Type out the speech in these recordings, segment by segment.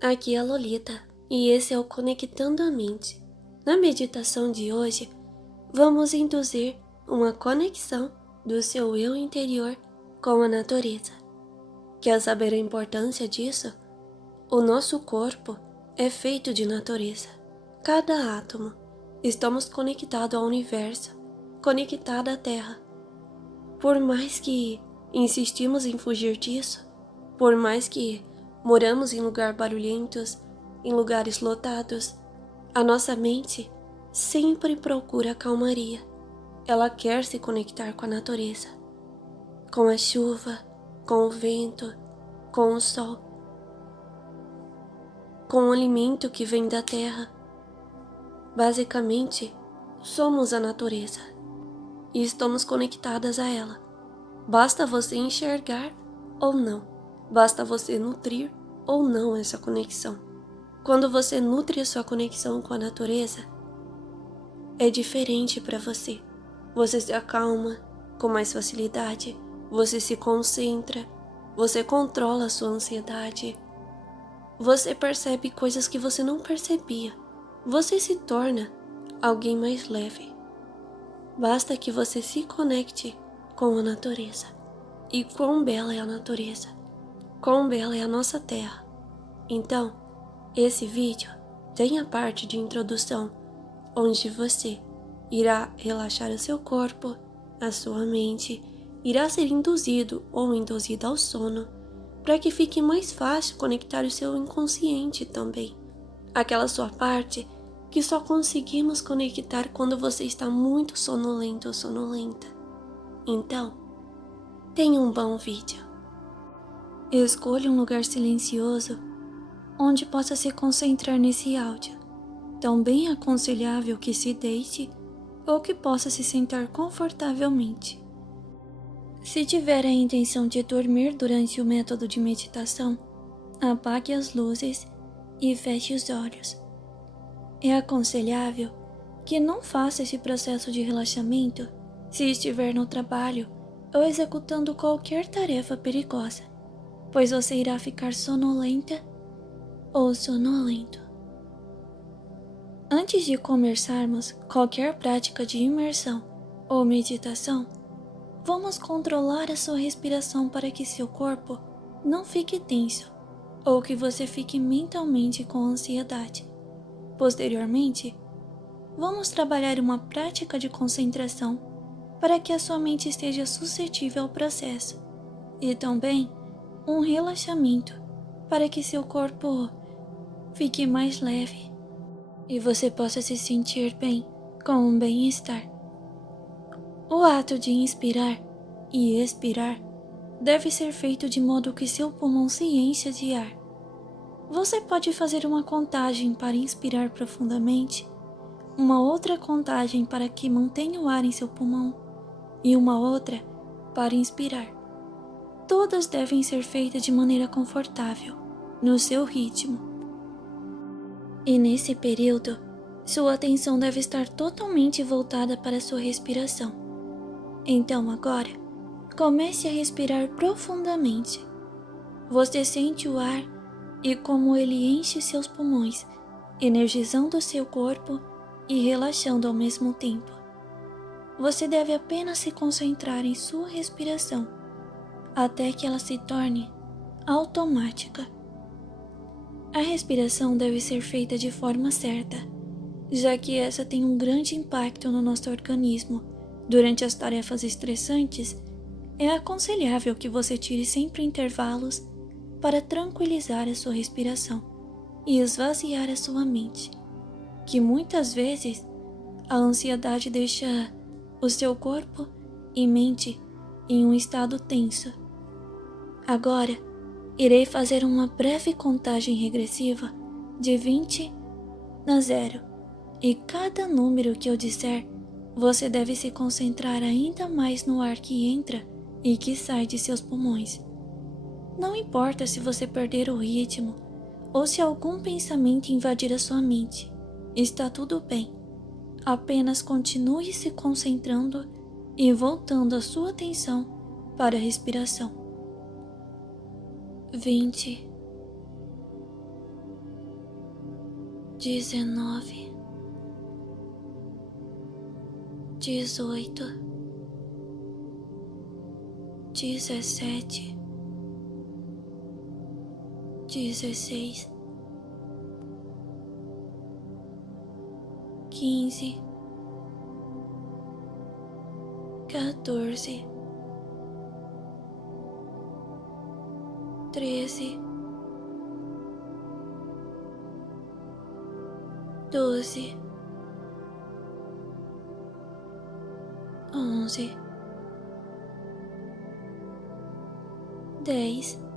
Aqui é a Lolita e esse é o Conectando a Mente. Na meditação de hoje, vamos induzir uma conexão do seu eu interior com a natureza. Quer saber a importância disso? O nosso corpo é feito de natureza. Cada átomo. Estamos conectados ao universo, conectados à Terra. Por mais que insistimos em fugir disso, por mais que moramos em lugares barulhentos, em lugares lotados, a nossa mente sempre procura calmaria. Ela quer se conectar com a natureza, com a chuva, com o vento, com o sol, com o alimento que vem da terra. Basicamente, somos a natureza e estamos conectadas a ela. Basta você enxergar ou não. Basta você nutrir ou não essa conexão. Quando você nutre a sua conexão com a natureza, é diferente para você. Você se acalma com mais facilidade, você se concentra, você controla a sua ansiedade, você percebe coisas que você não percebia. Você se torna alguém mais leve. Basta que você se conecte com a natureza. E quão bela é a natureza, quão bela é a nossa terra. Então, esse vídeo tem a parte de introdução, onde você irá relaxar o seu corpo, a sua mente, irá ser induzido ou induzida ao sono, para que fique mais fácil conectar o seu inconsciente também. Aquela sua parte que só conseguimos conectar quando você está muito sonolento ou sonolenta. Então, tenha um bom vídeo. Escolha um lugar silencioso onde possa se concentrar nesse áudio. Também é aconselhável que se deite ou que possa se sentar confortavelmente. Se tiver a intenção de dormir durante o método de meditação, apague as luzes e feche os olhos. É aconselhável que não faça esse processo de relaxamento se estiver no trabalho ou executando qualquer tarefa perigosa, pois você irá ficar sonolenta ou sonolento. Antes de começarmos qualquer prática de imersão ou meditação, vamos controlar a sua respiração para que seu corpo não fique tenso ou que você fique mentalmente com ansiedade. Posteriormente, vamos trabalhar uma prática de concentração para que a sua mente esteja suscetível ao processo e também um relaxamento para que seu corpo fique mais leve e você possa se sentir bem com um bem-estar. O ato de inspirar e expirar deve ser feito de modo que seu pulmão se encha de ar. Você pode fazer uma contagem para inspirar profundamente, uma outra contagem para que mantenha o ar em seu pulmão e uma outra para inspirar. Todas devem ser feitas de maneira confortável, no seu ritmo. E nesse período, sua atenção deve estar totalmente voltada para a sua respiração. Então agora, comece a respirar profundamente. Você sente o ar e como ele enche seus pulmões, energizando seu corpo e relaxando ao mesmo tempo. Você deve apenas se concentrar em sua respiração, até que ela se torne automática. A respiração deve ser feita de forma certa, já que essa tem um grande impacto no nosso organismo. Durante as tarefas estressantes, é aconselhável que você tire sempre intervalos para tranquilizar a sua respiração e esvaziar a sua mente, que muitas vezes a ansiedade deixa o seu corpo e mente em um estado tenso. Agora, irei fazer uma breve contagem regressiva de 20 a 0 e cada número que eu disser, você deve se concentrar ainda mais no ar que entra e que sai de seus pulmões. Não importa se você perder o ritmo ou se algum pensamento invadir a sua mente, está tudo bem. Apenas continue se concentrando e voltando a sua atenção para a respiração. 20, 19, 18, 17, 16, 15, 14, 13, 12, 11, 10,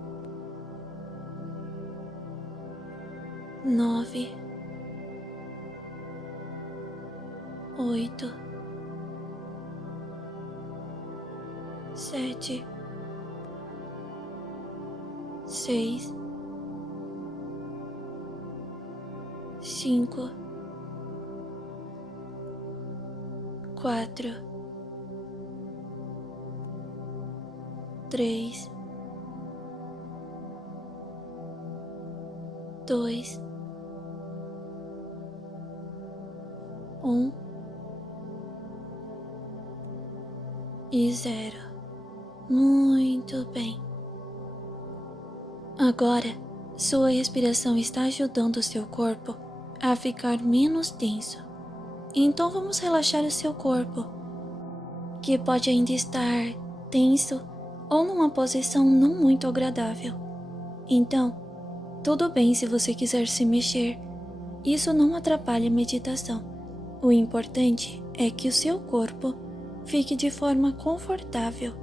9, 8, 7, 6, 5, 4, 3, 2, 1 e 0. Muito bem. Agora, sua respiração está ajudando o seu corpo a ficar menos tenso. Então vamos relaxar o seu corpo, que pode ainda estar tenso ou numa posição não muito agradável. Então, tudo bem se você quiser se mexer. Isso não atrapalha a meditação. O importante é que o seu corpo fique de forma confortável.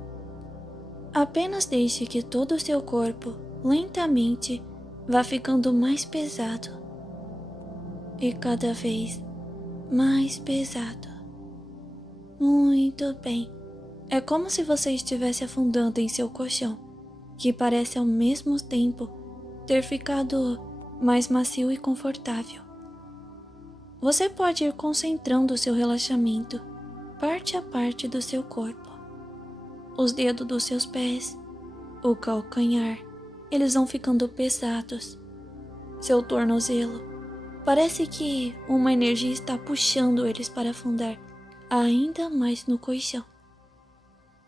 Apenas deixe que todo o seu corpo lentamente vá ficando mais pesado e cada vez mais pesado. Muito bem. É como se você estivesse afundando em seu colchão, que parece ao mesmo tempo ter ficado mais macio e confortável. Você pode ir concentrando o seu relaxamento parte a parte do seu corpo. Os dedos dos seus pés, o calcanhar, eles vão ficando pesados. Seu tornozelo, parece que uma energia está puxando eles para afundar ainda mais no colchão.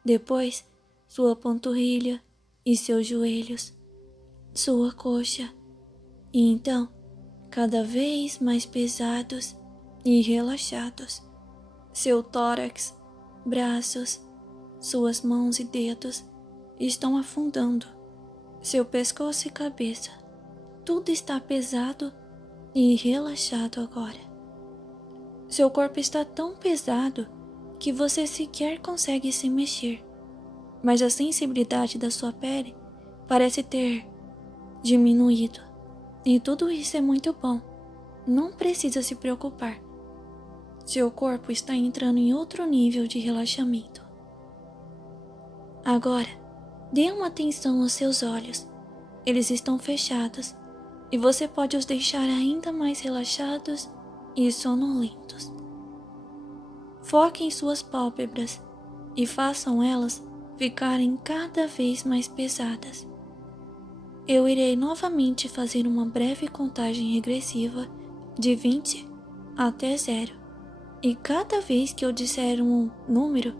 Depois, sua panturrilha e seus joelhos, sua coxa, e então, cada vez mais pesados e relaxados. Seu tórax, braços, suas mãos e dedos estão afundando. Seu pescoço e cabeça, tudo está pesado e relaxado agora. Seu corpo está tão pesado que você sequer consegue se mexer, mas a sensibilidade da sua pele parece ter diminuído. E tudo isso é muito bom. Não precisa se preocupar. Seu corpo está entrando em outro nível de relaxamento. Agora, dê uma atenção aos seus olhos. Eles estão fechados e você pode os deixar ainda mais relaxados e sonolentos. Foque em suas pálpebras e façam elas ficarem cada vez mais pesadas. Eu irei novamente fazer uma breve contagem regressiva de 20 até 0. E cada vez que eu disser um número,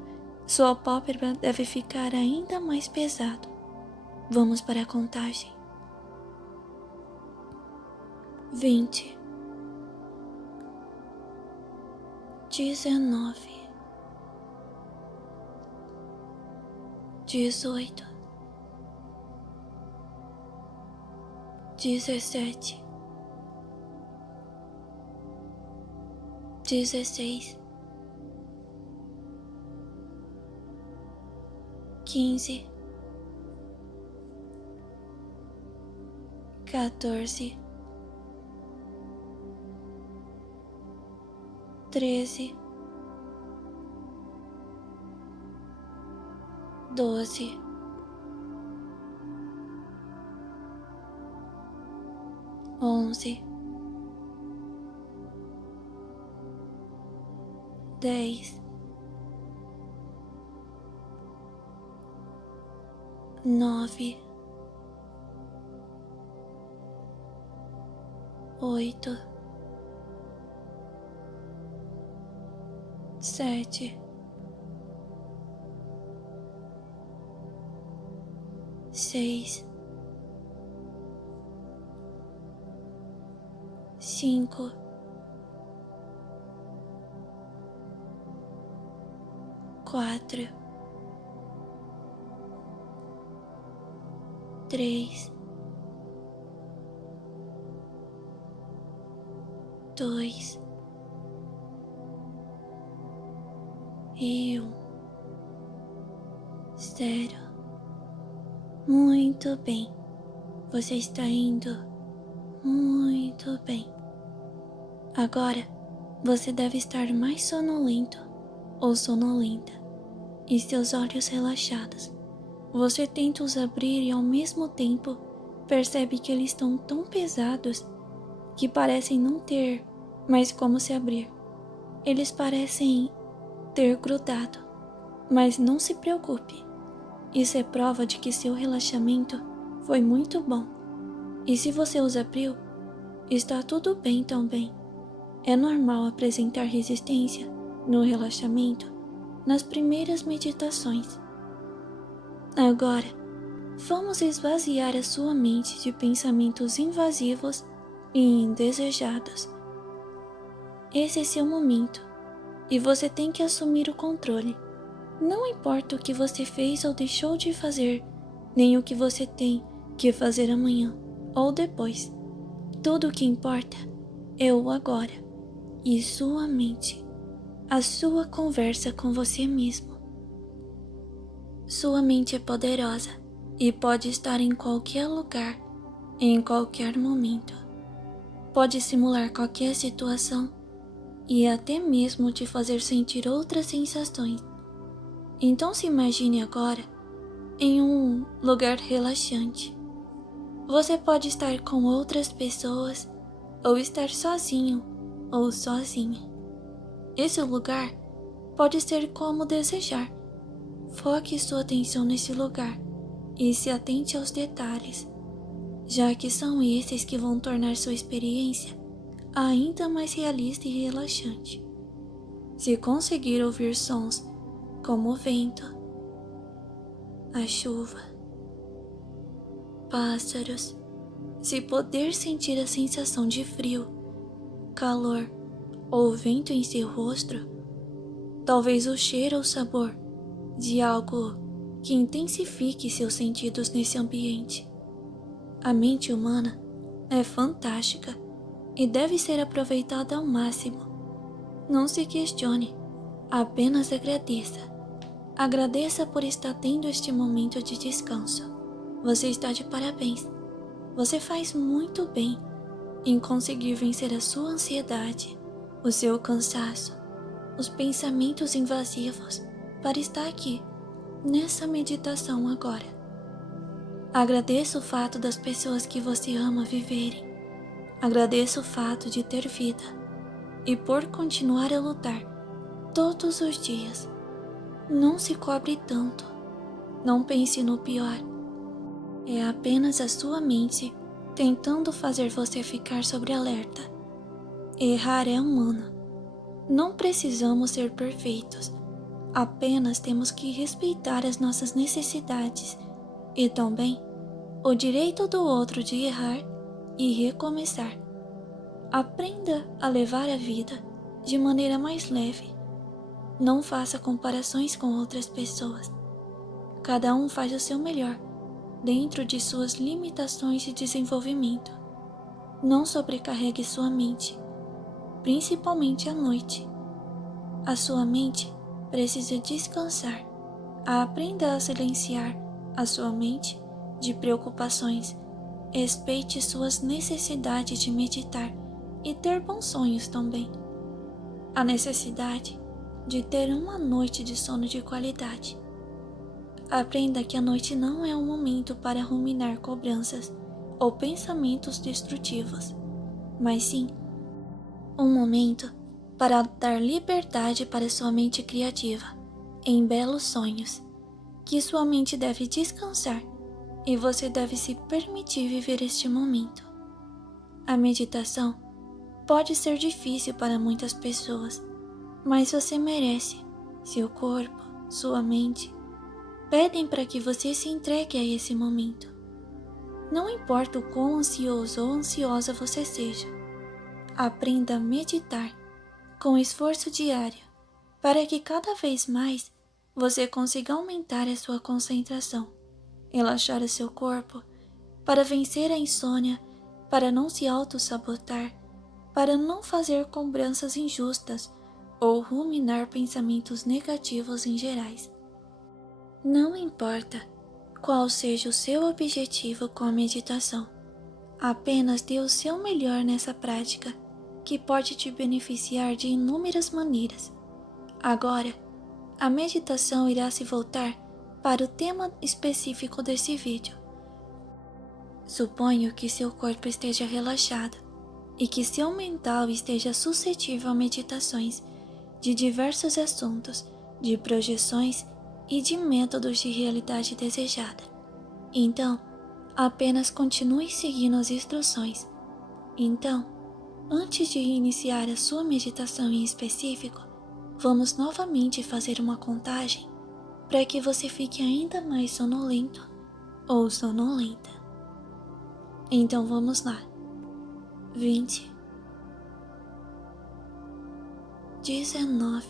sua pálpebra deve ficar ainda mais pesado. Vamos para a contagem. 20, 19, 18, 17, 16, 15, 14, 13, 12, 11, 10, 9, 8, 7, 6, 5, 4, 3, 2 e 1. 0. Muito bem. Você está indo muito bem. Agora, você deve estar mais sonolento ou sonolenta e seus olhos relaxados. Você tenta os abrir e ao mesmo tempo percebe que eles estão tão pesados que parecem não ter mais como se abrir. Eles parecem ter grudado, mas não se preocupe. Isso é prova de que seu relaxamento foi muito bom. E se você os abriu, está tudo bem também. É normal apresentar resistência no relaxamento nas primeiras meditações. Agora, vamos esvaziar a sua mente de pensamentos invasivos e indesejados. Esse é seu momento e você tem que assumir o controle. Não importa o que você fez ou deixou de fazer, nem o que você tem que fazer amanhã ou depois. Tudo o que importa é o agora e sua mente, a sua conversa com você mesmo. Sua mente é poderosa e pode estar em qualquer lugar, em qualquer momento. Pode simular qualquer situação e até mesmo te fazer sentir outras sensações. Então se imagine agora em um lugar relaxante. Você pode estar com outras pessoas ou estar sozinho ou sozinha. Esse lugar pode ser como desejar. Foque sua atenção nesse lugar e se atente aos detalhes, já que são esses que vão tornar sua experiência ainda mais realista e relaxante. Se conseguir ouvir sons como o vento, a chuva, pássaros, se poder sentir a sensação de frio, calor ou vento em seu rosto, talvez o cheiro ou sabor de algo que intensifique seus sentidos nesse ambiente. A mente humana é fantástica e deve ser aproveitada ao máximo. Não se questione, apenas agradeça. Agradeça por estar tendo este momento de descanso. Você está de parabéns. Você faz muito bem em conseguir vencer a sua ansiedade, o seu cansaço, os pensamentos invasivos para estar aqui, nessa meditação agora. Agradeça o fato das pessoas que você ama viverem. Agradeça o fato de ter vida e por continuar a lutar todos os dias. Não se cobre tanto. Não pense no pior. É apenas a sua mente tentando fazer você ficar sobre alerta. Errar é humano. Não precisamos ser perfeitos. Apenas temos que respeitar as nossas necessidades e também o direito do outro de errar e recomeçar. Aprenda a levar a vida de maneira mais leve. Não faça comparações com outras pessoas. Cada um faz o seu melhor dentro de suas limitações de desenvolvimento. Não sobrecarregue sua mente, principalmente à noite. A sua mente precisa descansar. Aprenda a silenciar a sua mente de preocupações. Respeite suas necessidades de meditar e ter bons sonhos também. A necessidade de ter uma noite de sono de qualidade. Aprenda que a noite não é um momento para ruminar cobranças ou pensamentos destrutivos, mas sim um momento para dar liberdade para sua mente criativa em belos sonhos, que sua mente deve descansar e você deve se permitir viver este momento. A meditação pode ser difícil para muitas pessoas, mas você merece. Seu corpo, sua mente, pedem para que você se entregue a esse momento. Não importa o quão ansioso ou ansiosa você seja, aprenda a meditar com esforço diário para que cada vez mais você consiga aumentar a sua concentração, relaxar o seu corpo, para vencer a insônia, para não se auto-sabotar, para não fazer cobranças injustas ou ruminar pensamentos negativos em gerais. Não importa qual seja o seu objetivo com a meditação, apenas dê o seu melhor nessa prática, que pode te beneficiar de inúmeras maneiras. Agora, a meditação irá se voltar para o tema específico desse vídeo. Suponho que seu corpo esteja relaxado e que seu mental esteja suscetível a meditações de diversos assuntos, de projeções e de métodos de realidade desejada. Então, apenas continue seguindo as instruções. Então, antes de iniciar a sua meditação em específico, vamos novamente fazer uma contagem para que você fique ainda mais sonolento ou sonolenta. Então vamos lá. 20, 19,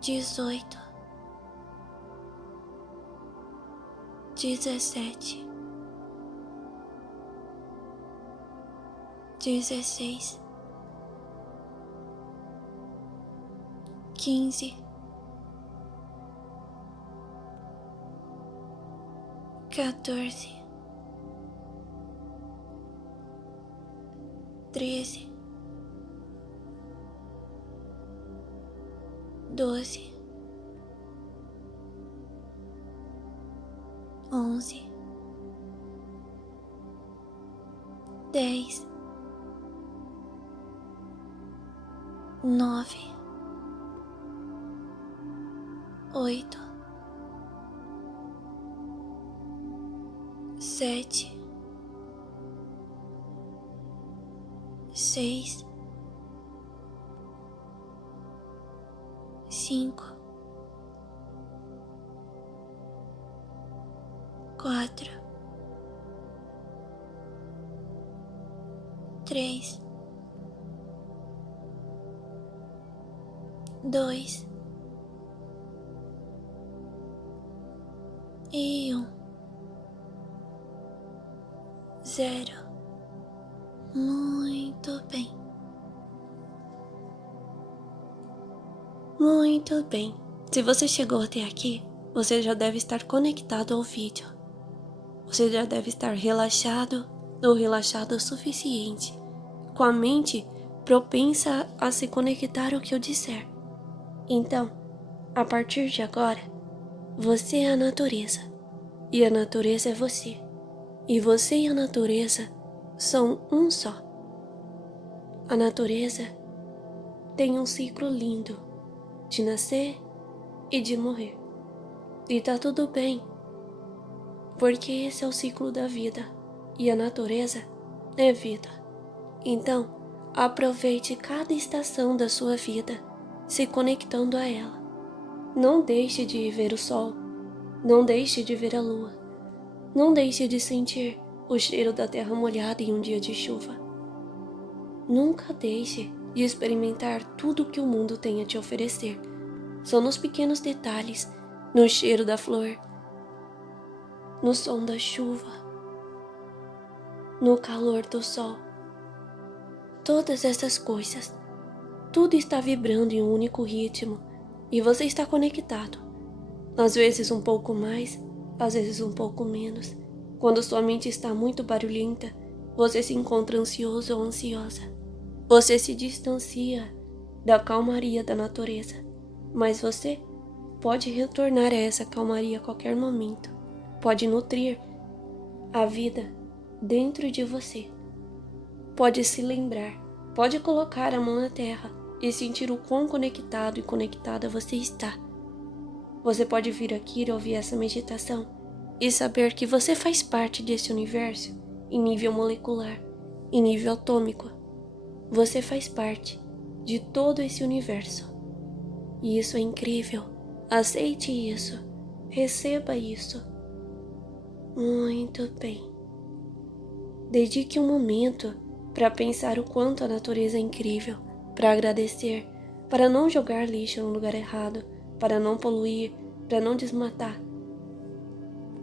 18, 17, 16, 15, 14, 13, 12, 11, 10, 9, 8, 7, 6, 5, 4, 3, 2 e 1. 0. Muito bem. Muito bem. Se você chegou até aqui, você já deve estar conectado ao vídeo. Você já deve estar relaxado ou relaxado o suficiente, com a mente propensa a se conectar ao que eu disser. Então, a partir de agora, você é a natureza, e a natureza é você, e você e a natureza são um só. A natureza tem um ciclo lindo de nascer e de morrer. E tá tudo bem, porque esse é o ciclo da vida e a natureza é vida. Então, aproveite cada estação da sua vida se conectando a ela. Não deixe de ver o sol, não deixe de ver a lua, não deixe de sentir o cheiro da terra molhada em um dia de chuva. Nunca deixe de experimentar tudo que o mundo tem a te oferecer. São nos pequenos detalhes, no cheiro da flor, no som da chuva, no calor do sol. Todas essas coisas, tudo está vibrando em um único ritmo e você está conectado. Às vezes um pouco mais, às vezes um pouco menos. Quando sua mente está muito barulhenta, você se encontra ansioso ou ansiosa. Você se distancia da calmaria da natureza, mas você pode retornar a essa calmaria a qualquer momento. Pode nutrir a vida dentro de você. Pode se lembrar, pode colocar a mão na terra e sentir o quão conectado e conectada você está. Você pode vir aqui e ouvir essa meditação e saber que você faz parte desse universo em nível molecular, em nível atômico. Você faz parte de todo esse universo. E isso é incrível. Aceite isso. Receba isso. Muito bem. Dedique um momento para pensar o quanto a natureza é incrível, para agradecer, para não jogar lixo no lugar errado, para não poluir, para não desmatar.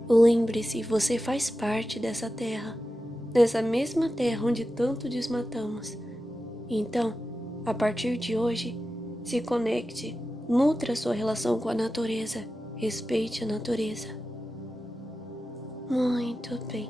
Lembre-se, você faz parte dessa terra, dessa mesma terra onde tanto desmatamos. Então, a partir de hoje, se conecte, nutra sua relação com a natureza, respeite a natureza. Muito bem.